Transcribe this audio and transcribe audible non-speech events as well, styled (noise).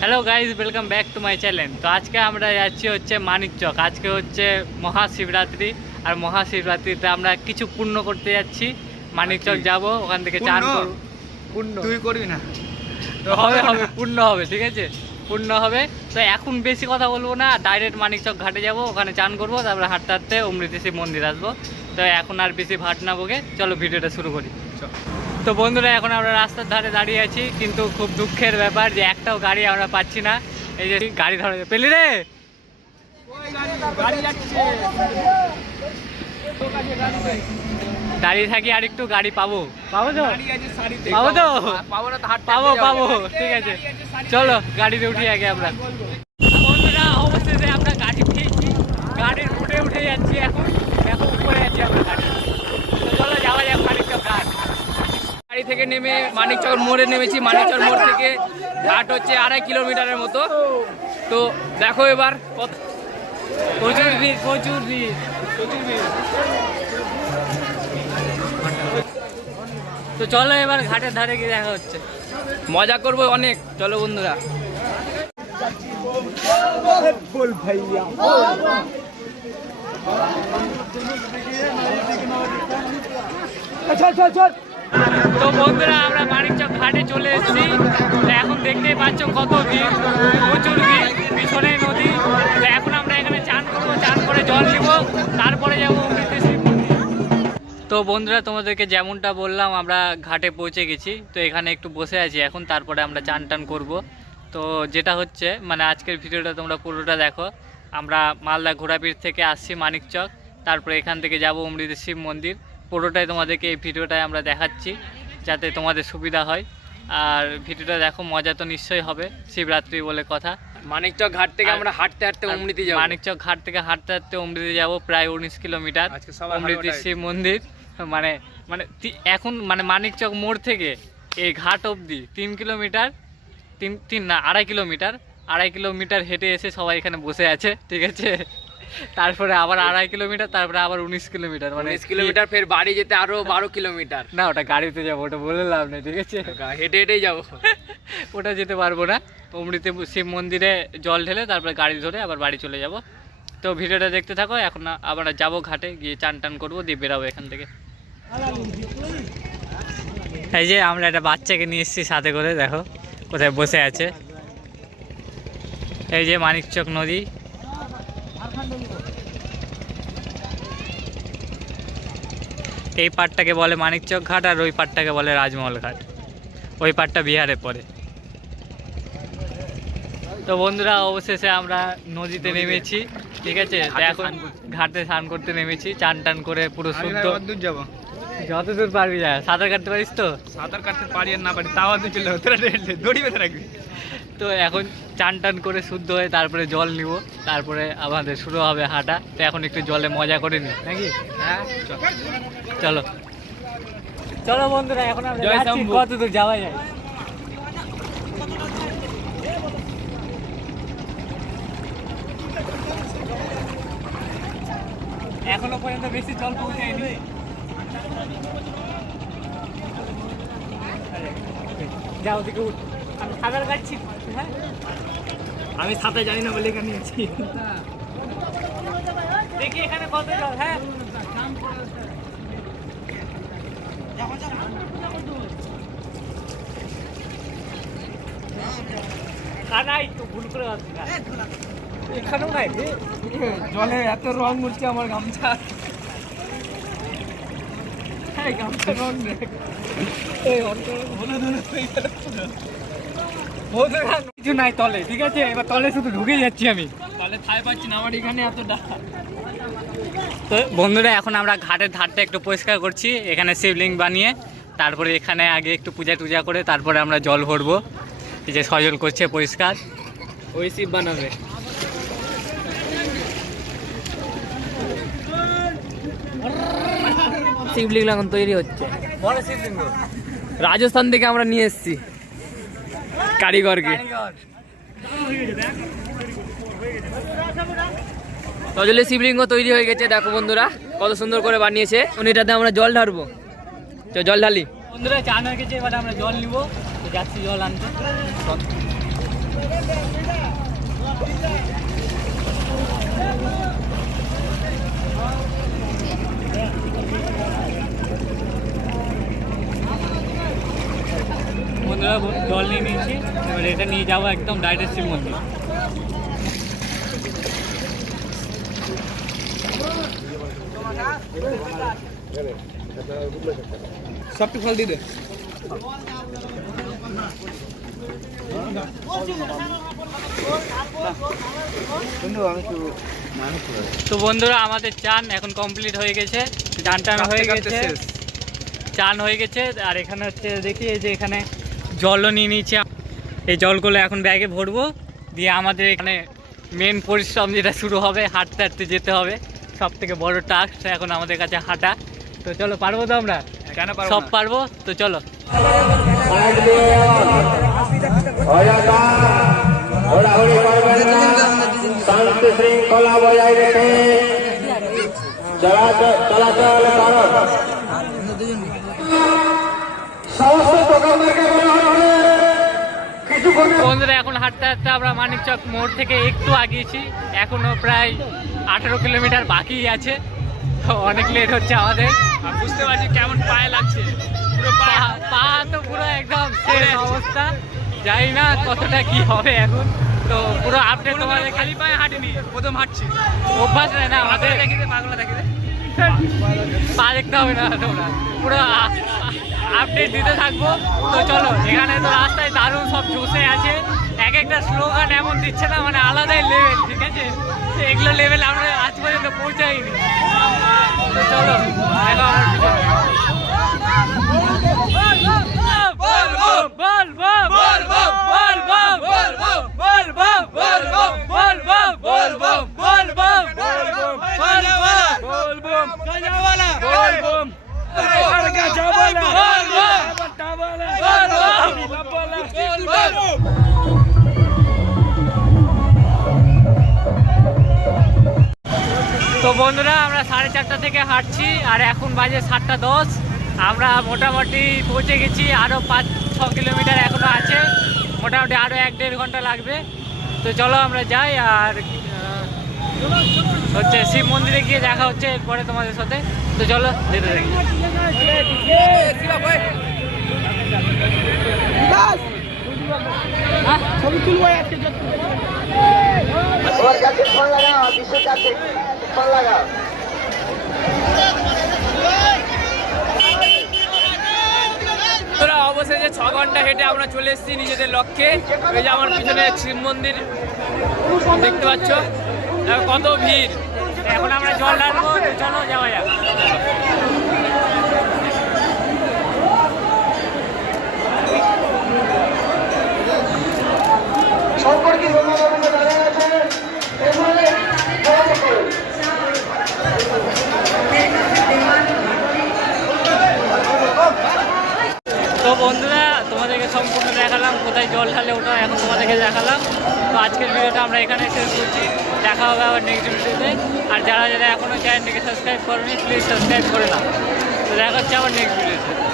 Hello guys welcome back to my channel তো আজকে আমরা যাচ্ছি হচ্ছে মানিকচক আজকে হচ্ছে মহাশিবরাত্রি আর মহাশিবরাত্রিতে আমরা কিছু পূর্ণ করতে যাচ্ছি। মানিকচক যাব ওখান থেকে চান পূর্ণ? করব। পূর্ণ? তুই করবি না। হবে না। হবে পূর্ণ হবে ঠিক আছে? পূর্ণ হবে। তো এখন বেশি কথা বলব না ডাইরেক্ট মানিকচক ঘাটে যাব ওখানে চান করব তারপরে হাঁটতে হাঁটতে অমৃতেশী মন্দির আসব। তো এখন আর বেশি ভাট না বকে চলো ভিডিওটা শুরু করি। চল। তো বন্ধুরা এখন আমরা রাস্তার ধারে দাঁড়িয়ে আছি কিন্তু খুব দুঃখের ব্যাপার যে একটাও গাড়ি আমরা পাচ্ছি না। এই যে গাড়ি ধরে পেলি রে? দাঁড়িয়ে থাকি আর একটু গাড়ি পাবো। পাবো তো? পাবো তো? পাবো পাবো। ঠিক আছে। চলো গাড়িতে উঠি আগে আমরা বন্ধুরা অবশেষে আমরা গাড়ি পেয়েছি গাড়ির উঠে উঠে যাচ্ছি এখন এখন উপরে যাচ্ছি আমরা গাড়ি তো চলো যাওয়া যাক মানিকচক ঘাট গাড়ি থেকে নেমে মানিকচক মোড়ে নেমেছি মানিকচক মোড় থেকে ঘাট হচ্ছে আড়াই কিলোমিটারের মতো। তো দেখো এবার কত প্রচুর ভিড়, প্রচুর প্রচুর তো চলো এবার ঘাটের ধারে গিয়ে দেখা হচ্ছে। মজা করব অনেক, চলো বন্ধুরা। তো বন্ধুরা, আমরা মানিকচক ঘাটে চলে এসেছি। এখন দেখতেই পাচ্ছ কত ভিড়, প্রচুর ভিড়, পিছনে নদী। এখন আমরা এখানে চান করব, চান করে জল নিব, তারপরে যাব মন্দির। তো বন্ধুরা, তোমাদেরকে যেমনটা বললাম, আমরা ঘাটে পৌঁছে গেছি। তো এখানে একটু বসে আছি এখন, তারপরে আমরা চান টান করব। তো যেটা হচ্ছে মানে আজকের ভিডিওটা তোমরা পুরোটা দেখো। আমরা মালদা ঘোড়াপীঠ থেকে আসছি মানিকচক, তারপরে এখান থেকে যাব অমৃত শিব মন্দির। পুরোটাই তোমাদেরকে এই ভিডিওটায় আমরা দেখাচ্ছি যাতে তোমাদের সুবিধা হয়। আর ভিডিওটা দেখো মজা তো নিশ্চয়ই হবে শিবরাত্রি বলে কথা। মানিকচক ঘাট থেকে আমরা হাঁটতে হাঁটতে অমৃতি যাব। মানিকচক ঘাট থেকে হাঁটতে হাঁটতে অমৃতি যাব প্রায় উনিশ কিলোমিটার। অমৃত। শিব মন্দির। মানে মানে এখন মানে মানিকচক মোড় থেকে এই ঘাট অবধি তিন কিলোমিটার তিন তিন না আড়াই কিলোমিটার আড়াই কিলোমিটার হেঁটে এসে সবাই এখানে বসে আছে ঠিক আছে? তারপরে আবার আড়াই কিলোমিটার তারপরে আবার উনিশ কিলোমিটার মানে উনিশ কিলোমিটার ফের বাড়ি যেতে আরও বারো কিলোমিটার। না ওটা গাড়িতে যাব ওটা বলে লাভ নেই ঠিক আছে? হেঁটে হেঁটেই যাব। (laughs) ওটা যেতে পারব না। অমৃত শিব মন্দিরে জল ঢেলে তারপরে গাড়ি ধরে আবার বাড়ি চলে যাব। তো ভিডিওটা দেখতে থাকো এখন আবার যাব ঘাটে গিয়ে চান টান করব দিয়ে বেরাবো এখান থেকে। এই যে আমরা একটা বাচ্চাকে নিয়ে এসেছি সাথে করে দেখো কোথায় বসে আছে। এই যে মানিকচক নদী। এই পাটটাকে বলে মানিকচক ঘাট আর ওই পাটটাকে বলে রাজমহল ঘাট। ওই পাটটা বিহারে পড়ে। তো বন্ধুরা অবশেষে আমরা নদীতে নেমেছি ঠিক আছে? এখন ঘাটে স্নান করতে নেমেছি চান টান করে পুরো শুদ্ধ। দূর যাব। যত দূর পারবি যা। সাঁতার কাটতে পারিস তো? সাঁতার কাটতে পারি আর না পারি তাও দূর চলে দড়ি বেঁধে রাখবি। তো এখন চান টান করে শুদ্ধ হয়ে তারপরে জল নিব। তারপরে আমাদের শুরু হবে হাঁটা। তো এখন একটু জলে মজা করে নি নাকি? হ্যাঁ। চল। চলো বন্ধুরা এখন কত দূর যাওয়া যায়? এখনও পর্যন্ত বেশি জল পৌঁছায়নি যাও দিকে উঠ। আমি সাঁতার কাটছি হ্যাঁ আমি সাঁতার জানি না বলে এখানে আছি দেখি এখানে কত জল হ্যাঁ তো ভুল করে। এখানেও নাই। জলে এত রং উঠছে আমার গামছা গামছা রং দেখ। এই অল্প হলুদ হলুদ হয়ে গেল পুরো। কিছু নাই তলে ঠিক আছে? এবার তলে শুধু ঢুকে যাচ্ছি আমি। তাহলে থাই পাচ্ছি না আমার এখানে এত তো বন্ধুরা এখন আমরা ঘাটের ধারটা একটু পরিষ্কার করছি এখানে শিবলিঙ্গ বানিয়ে তারপরে এখানে আগে একটু পূজা টুজা করে তারপরে আমরা জল ভরবো। এই যে সজল করছে পরিষ্কার। ওই শিব বানাবে। শিবলিঙ্গ এখন তৈরি হচ্ছে। বড় শিবলিঙ্গ। রাজস্থান থেকে আমরা নিয়ে এসেছি। কারিগরকে। সজলে শিবলিঙ্গ তৈরি হয়ে গেছে দেখো বন্ধুরা কত সুন্দর করে বানিয়েছে। এটাতে আমরা জল ঢালবো। তো জল ঢালি। বন্ধুরা চান হয়ে গেছে এবার আমরা জল যাচ্ছি জল আনতে। জল নিয়ে নিয়েছি এবার এটা নিয়ে যাব একদম ডাইরেক্ট শিব মন্দির। সবটি ফল দিয়ে তো বন্ধুরা আমাদের চান এখন কমপ্লিট হয়ে গেছে। চান টান হয়ে গেছে। চান হয়ে গেছে আর এখানে হচ্ছে দেখি এই যে এখানে জলও নিয়ে নিয়েছি এই জলগুলো এখন ব্যাগে ভরবো দিয়ে আমাদের এখানে মেন পরিশ্রম যেটা শুরু হবে হাঁটতে হাঁটতে যেতে হবে সব থেকে বড় টাস্ক এখন আমাদের কাছে হাঁটা তো চলো পারব তো আমরা কেন সব পারব তো চলো শান্তি শৃঙ্খলা বজায় রেখে চলাচল বন্ধুরা এখন হাঁটতে হাঁটতে আমরা মানিকচক মোড় থেকে একটু আগিয়েছি। এখনও প্রায় আঠেরো কিলোমিটার বাকি আছে। তো অনেক লেট হচ্ছে আমাদের। বুঝতে পারছি কেমন পায়ে লাগছে। পুরো পা তো পুরো একদম শেষ অবস্থা। জানি না কতটা কি হবে এখন। তো পুরো আপডেট তোমাদের খালি পায়ে হাঁটিনি প্রথম হাঁটছি। অভ্যাস নেই না আমাদের। দেখি পাগলা দেখি পা দেখতে হবে না তোমরা পুরো আপডেট দিতে থাকব তো চলো এখানে তো রাস্তায় দারুণ সব জোসে আছে এক একটা স্লোগান এমন দিচ্ছে না মানে আলাদাই লেভেল ঠিক আছে এগুলো লেভেল আমরা আজ পর্যন্ত পৌঁছাইনি তো চলো দেখো আমার বল বল বল বল বল বল বল বল বল বল বল বল বল বল বল তো বন্ধুরা আমরা সাড়ে চারটা থেকে হাঁটছি আর এখন বাজে সাতটা দশ। আমরা মোটামুটি পৌঁছে গেছি আরও পাঁচ ছ কিলোমিটার এখনও আছে। মোটামুটি আরও এক দেড় ঘণ্টা লাগবে। তো চলো আমরা যাই আর হচ্ছে শিব মন্দিরে গিয়ে দেখা হচ্ছে এরপরে তোমাদের সাথে। তো চলো যেতে থাকি। ওর কাছে ফোন তোরা অবশেষে ছ ঘণ্টা হেঁটে আমরা চলে এসেছি নিজেদের লক্ষ্যে। এই যে আমার পিছনে শিব মন্দির, দেখতে পাচ্ছ? কত ভিড়। এখন আমরা জল ঢালবো চলো যাওয়া যাক। কোথায় জল ঢালে ওটা এখন তোমাদেরকে দেখালাম। তো আজকের ভিডিওটা আমরা এখানে শেষ করছি। দেখা হবে আবার নেক্সট ভিডিওতে আর যারা যারা এখনও চ্যানেলটিকে সাবস্ক্রাইব করেনি প্লিজ সাবস্ক্রাইব করে নাও। তো দেখা হচ্ছে আবার নেক্সট ভিডিওতে